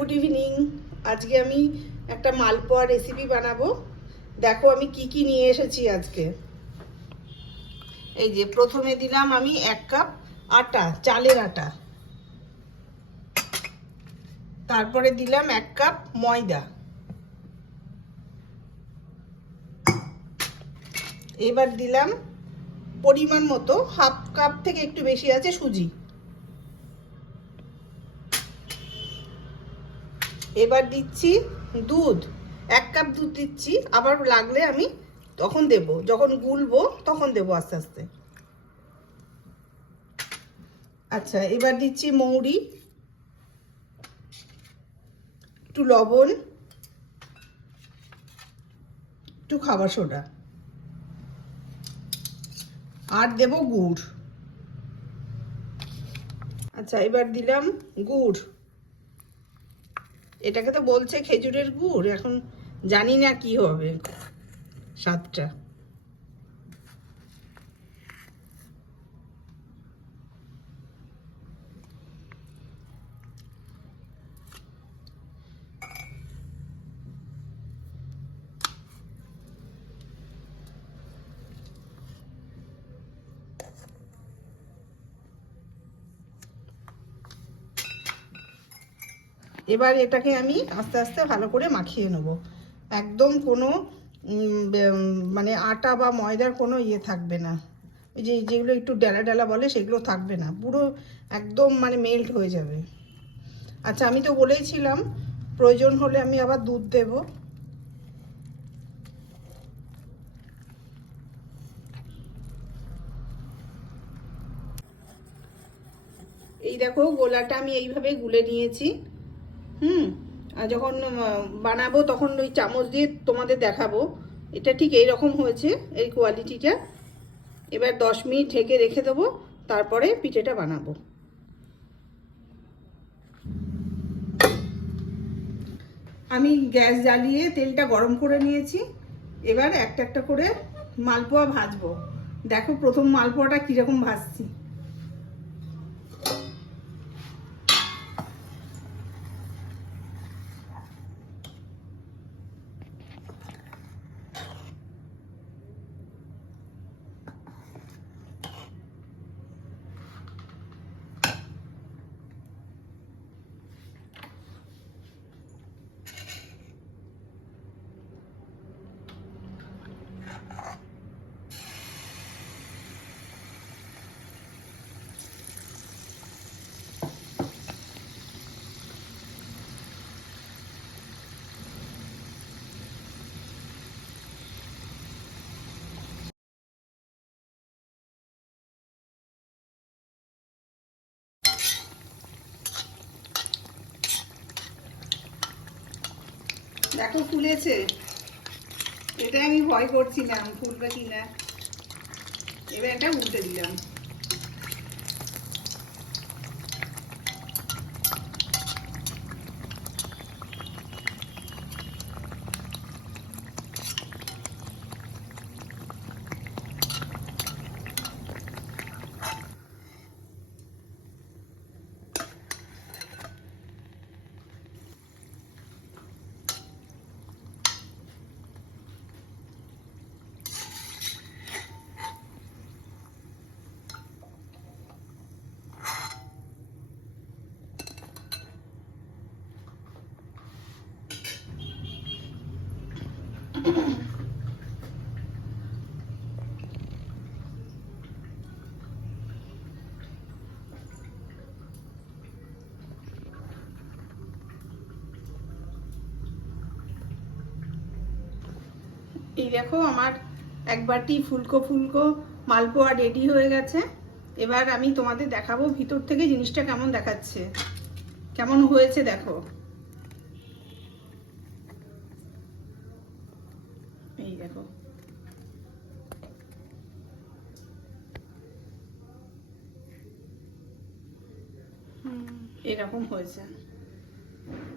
Good evening. আজকে আমি একটা মালপোয়া রেসিপি বানাবো। দেখো আমি কি কি নিয়ে এসেছি আজকে। এই যে প্রথমে দিলাম আমি 1 কাপ আটা, চালের আটা। তারপরে দিলাম 1 কাপ ময়দা। এবার দিলাম পরিমাণ মতো, হাফ কাপ থেকে একটু বেশি আছে, সুজি। এবার দিচ্ছি দুধ, 1 কাপ দুধ দিচ্ছি। আবার লাগলে আমি তখন দেব, যখন গুলবো তখন দেবো আস্তে আস্তে। আচ্ছা, এবার দিচ্ছি মৌরি, একটু লবণ, একটু খাবার সোডা, আর দেব গুড়। আচ্ছা, এবার দিলাম গুড়। এটাকে তো বলছে খেজুরের গুড়, এখন জানি না কি হবে স্বাদটা। এবার এটাকে আমি আস্তে আস্তে ভালো করে মাখিয়ে নেব। একদম কোনো মানে আটা বা ময়দার কোনো ইয়ে থাকবে না। এই যে যেগুলো একটু ডেলা ডেলা বলে সেগুলো থাকবে না, পুরো একদম মানে মেল্ট হয়ে যাবে। আচ্ছা, আমি তো বলেইছিলাম প্রয়োজন হলে আমি আবার দুধ দেব। এই দেখো গোলাটা আমি এইভাবে গুলে নিয়েছি। আর যখন বানাবো তখন ওই চামচ দিয়ে তোমাদের দেখাবো। এটা ঠিক এইরকম হয়েছে, এই কোয়ালিটিটা। এবার 10 মিনিট ঢেকে রেখে দেবো, তারপরে পিঠেটা বানাবো। আমি গ্যাস জ্বালিয়ে তেলটা গরম করে নিয়েছি। এবার একটা একটা করে মালপোয়া ভাজবো। দেখো প্রথম মালপোয়াটা কীরকম ভাজছি। দেখো ফুলেছে, এটা আমি ভয় করছিলাম ফুলবে কিনা। এবার এটা উল্টে দিলাম। এই দেখো আমার এক বাটি ফুলকো ফুলকো মালপোয়া রেডি হয়ে গেছে। এবার আমি তোমাদের দেখাবো ভিতর থেকে জিনিসটা কেমন দেখাচ্ছে, কেমন হয়েছে দেখো। এই দেখো, এরকম হয়েছে।